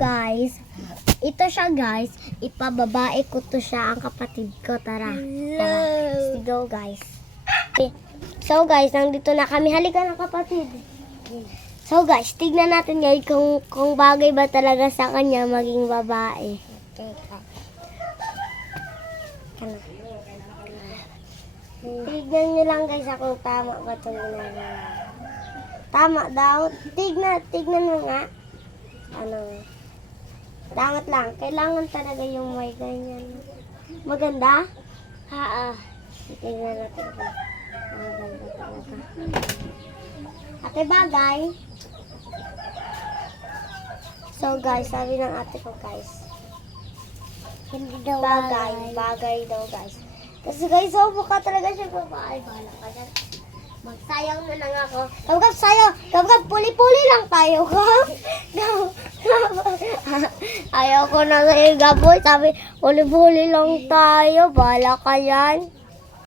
guys, ito siya guys. Ipababae ko to siya ang kapatid ko. Tara. Let's go guys. Okay. So guys, nandito na kami. Halika na kapatid. So guys, tignan natin ngayon kung bagay ba talaga sa kanya maging babae. Tignan nyo lang guys kung tama ba itong ginagawa. Tama daw. Tignan mo nga. Dangat lang. Kailangan talaga yung may ganyan. Maganda? Tignan natin ito. Maganda talaga. Ate bagay. So guys, sabi ng ate ko guys. Hindi daw bagay daw guys. Kasi guys, so mukha talaga siya babae. Bahala ka dyan. Magsayang mo na nga ako. Gab-gab sayo. Gab-gab, puli-puli lang tayo. Ayaw ko na sa'yo, Gaboy. Sabi, puli-puli lang tayo. Bahala ka yan.